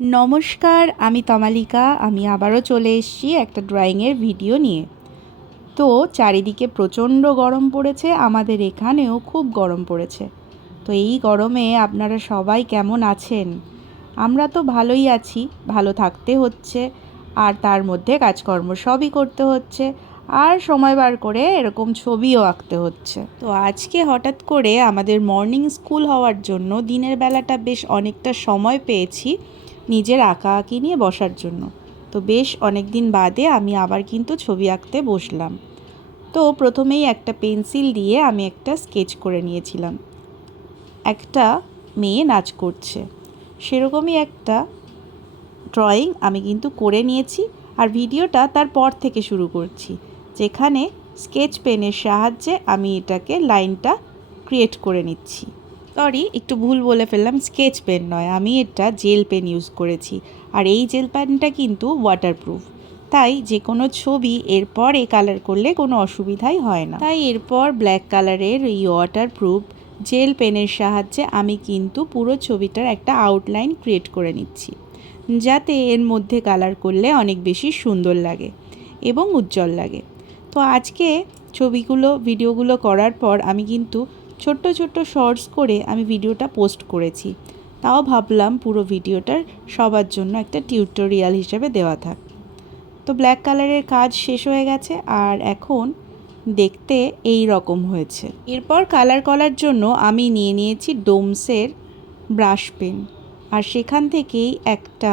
নমস্কার, আমি তমালিকা। আমি আবারও চলে এসেছি একটা ড্রয়িংয়ের ভিডিও নিয়ে। তো চারিদিকে প্রচণ্ড গরম পড়েছে, আমাদের এখানেও খুব গরম পড়েছে। তো এই গরমে আপনারা সবাই কেমন আছেন? আমরা তো ভালোই আছি, ভালো থাকতে হচ্ছে, আর তার মধ্যে কাজকর্ম সবই করতে হচ্ছে, আর সময় বার করে এরকম ছবিও আঁকতে হচ্ছে। তো আজকে হঠাৎ করে আমাদের মর্নিং স্কুল হওয়ার জন্য দিনের বেলাটা বেশ অনেকটা সময় পেয়েছি। নিজের আঁকা আঁকি নিয়ে বসার জন্য। তো বেশ অনেক দিন বাদে আমি আবার কিন্তু ছবি আঁকতে বসলাম। তো প্রথমেই একটা পেন্সিল দিয়ে আমি একটা স্কেচ করে নিয়েছিলাম। একটা মেয়ে নাচ করছে। সেরকমই একটা ড্রয়িং আমি কিন্তু করে নিয়েছি আর ভিডিওটা তারপর থেকে শুরু করছি, যেখানে স্কেচ পেনের সাহায্যে আমি এটাকে লাইনটা ক্রিয়েট করে নিচ্ছি। সরি, একটু ভুল বলে ফেললাম, স্কেচ পেন নয়, আমি এটা জেল পেন ইউজ করেছি। আর এই জেল পেনটা কিন্তু ওয়াটারপ্রুফ তাই যে কোনো ছবি এরপরে কালার করলে কোনো অসুবিধাই হয় না। তাই এরপর ব্ল্যাক কালারের এই ওয়াটারপ্রুফ জেল পেনের সাহায্যে আমি কিন্তু পুরো ছবিটার একটা আউটলাইন ক্রিয়েট করে নিচ্ছি। যাতে এর মধ্যে কালার করলে অনেক বেশি সুন্দর লাগে এবং উজ্জ্বল লাগে। তো আজকে ছবিগুলো ভিডিওগুলো করার পর আমি কিন্তু ছোট্ট ছোট্ট শর্টস করে আমি ভিডিওটা পোস্ট করেছি। তাও ভাবলাম পুরো ভিডিওটার সবার জন্য একটা টিউটোরিয়াল হিসেবে দেওয়া থাক। তো ব্ল্যাক কালারের কাজ শেষ হয়ে গেছে আর এখন দেখতে এই রকম হয়েছে। এরপর কালার করার জন্য আমি নিয়ে নিয়েছি ডোমসের ব্রাশ পেন। আর সেখান থেকেই একটা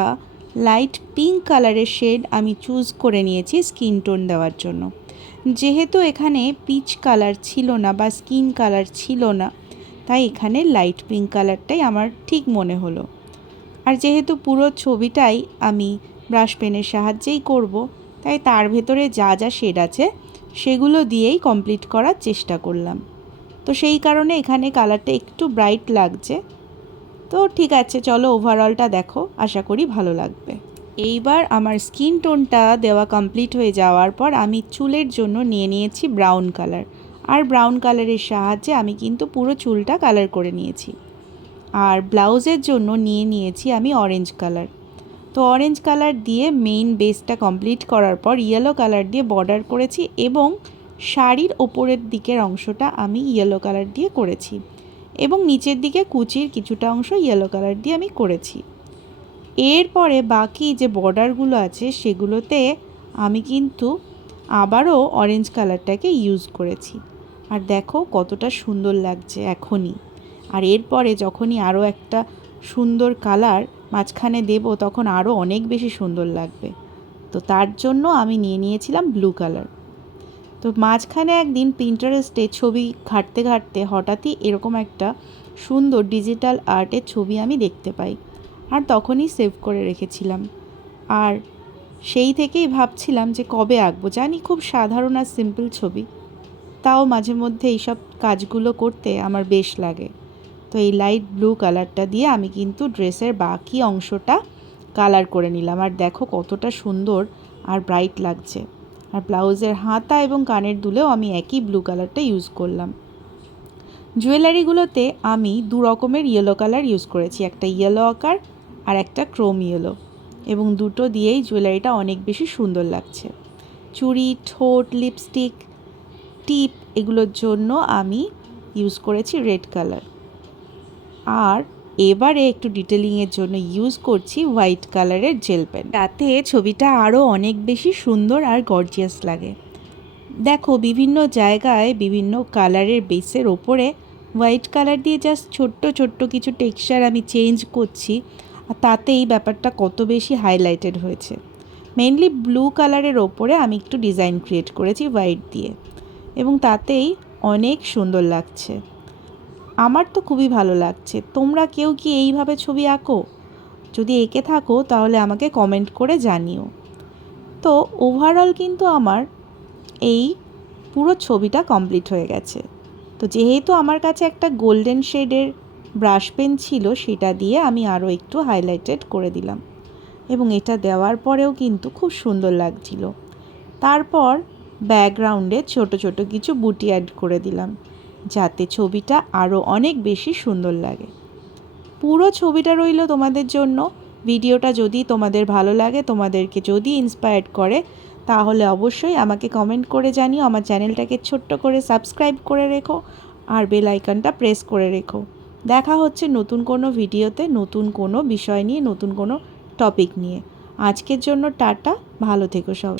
লাইট পিঙ্ক কালারের শেড আমি চুজ করে নিয়েছি স্কিন টোন দেওয়ার জন্য। যেহেতু এখানে পিচ কালার ছিল না বা স্কিন কালার ছিল না, তাই এখানে লাইট পিঙ্ক কালারটাই আমার ঠিক মনে হলো। আর যেহেতু পুরো ছবিটাই আমি ব্রাশ পেনের সাহায্যেই করব, তাই তার ভেতরে যা যা শেড আছে সেগুলো দিয়েই কমপ্লিট করার চেষ্টা করলাম। তো সেই কারণে এখানে কালারটা একটু ব্রাইট লাগছে। তো ঠিক আছে, চলো ওভারঅলটা দেখো, আশা করি ভালো লাগবে। এইবার আমার স্কিন টোনটা দেওয়া কমপ্লিট হয়ে যাওয়ার পর আমি চুলের জন্য নিয়ে নিয়েছি ব্রাউন কালার আর ব্রাউন কালারের সাহায্যে আমি কিন্তু পুরো চুলটা কালার করে নিয়েছি। আর ব্লাউজের জন্য নিয়ে নিয়েছি আমি অরেঞ্জ কালার তো অরেঞ্জ কালার দিয়ে মেইন বেসটা কমপ্লিট করার পর ইয়েলো কালার দিয়ে বর্ডার করেছি এবং শাড়ির ওপরের দিকের অংশটা আমি ইয়েলো কালার দিয়ে করেছি। এবং নিচের দিকে কুচির কিছুটা অংশ ইয়েলো কালার দিয়ে আমি করেছি। এরপরে বাকি যে বর্ডারগুলো আছে সেগুলোতে আমি কিন্তু আবারও অরেঞ্জ কালারটাকে ইউজ করেছি। আর দেখো কতটা সুন্দর লাগছে এখনই। আর এরপরে যখনই আরও একটা সুন্দর কালার মাঝখানে দেব তখন আরও অনেক বেশি সুন্দর লাগবে। তো তার জন্য আমি নিয়ে নিয়েছিলাম ব্লু কালার তো মাঝখানে একদিন প্রিন্টারেস্টে ছবি ঘাটতে ঘাটতে হঠাৎই এরকম একটা সুন্দর ডিজিটাল আর্টের ছবি আমি দেখতে পাই। আর তখনই সেভ করে রেখেছিলাম। আর সেই থেকেই ভাবছিলাম যে কবে আঁকবো? জানি খুব সাধারণ আর সিম্পল ছবি। তাও মাঝে মধ্যে এইসব কাজগুলো করতে আমার বেশ লাগে। তো এই লাইট ব্লু কালারটা দিয়ে আমি কিন্তু ড্রেসের বাকি অংশটা কালার করে নিলাম। আর দেখো কতটা সুন্দর আর ব্রাইট লাগছে। আর ব্লাউজের হাতা এবং কানের দুলেও আমি একই ব্লু কালারটা ইউজ করলাম। জুয়েলারিগুলোতে আমি দু রকমের ইয়েলো কালার ইউজ করেছি, একটা ইয়েলো আকার আর একটা ক্রোম ইয়েলো এবং দুটো দিয়েই জুয়েলারিটা অনেক বেশি সুন্দর লাগছে। চুড়ি, ঠোঁট লিপস্টিক টিপ এগুলোর জন্য আমি ইউজ করেছি রেড কালার আর এবারে একটু ডিটেলিংয়ের জন্য ইউজ করছি হোয়াইট কালারের জেল পেন তাতে ছবিটা আরও অনেক বেশি সুন্দর আর গর্জিয়াস লাগে। দেখো, বিভিন্ন জায়গায় বিভিন্ন কালারের বেসের ওপরে হোয়াইট কালার দিয়ে জাস্ট ছোট্ট ছোট্ট কিছু টেক্সচার আমি চেঞ্জ করছি। আর তাতে এই ব্যাপারটা কত বেশি হাইলাইটেড হয়েছে। মেনলি ব্লু কালারের ওপরে আমি একটু ডিজাইন ক্রিয়েট করেছি হোয়াইট দিয়ে। এবং তাতেই অনেক সুন্দর লাগছে। আমার তো খুবই ভালো লাগছে। তোমরা কেউ কি এইভাবে ছবি আঁকো? যদি এঁকে থাকো, তাহলে আমাকে কমেন্ট করে জানিও। তো ওভারঅল কিন্তু আমার এই পুরো ছবিটা কমপ্লিট হয়ে গেছে। তো, যেহেতু আমার কাছে একটা গোল্ডেন শেডের ব্রাশ পেন ছিল, সেটা দিয়ে আমি আরও একটু হাইলাইটেড করে দিলাম। এবং এটা দেওয়ার পরেও কিন্তু খুব সুন্দর লাগছিল। তারপর ব্যাকগ্রাউন্ডে ছোট ছোট কিছু বুটি অ্যাড করে দিলাম। যাতে ছবিটা আরও অনেক বেশি সুন্দর লাগে। পুরো ছবিটা রইল তোমাদের জন্য। ভিডিওটা যদি তোমাদের ভালো লাগে, তোমাদেরকে যদি ইন্সপায়ার্ড করে, তাহলে অবশ্যই আমাকে কমেন্ট করে জানিও, আমার চ্যানেলটাকে ছোট্ট করে সাবস্ক্রাইব করে রেখো, আর বেল আইকনটা প্রেস করে রেখো। দেখা হচ্ছে নতুন কোনো ভিডিওতে, নতুন কোনো বিষয় নিয়ে, নতুন কোনো টপিক নিয়ে। আজকের জন্য টাটা, ভালো থেকো সব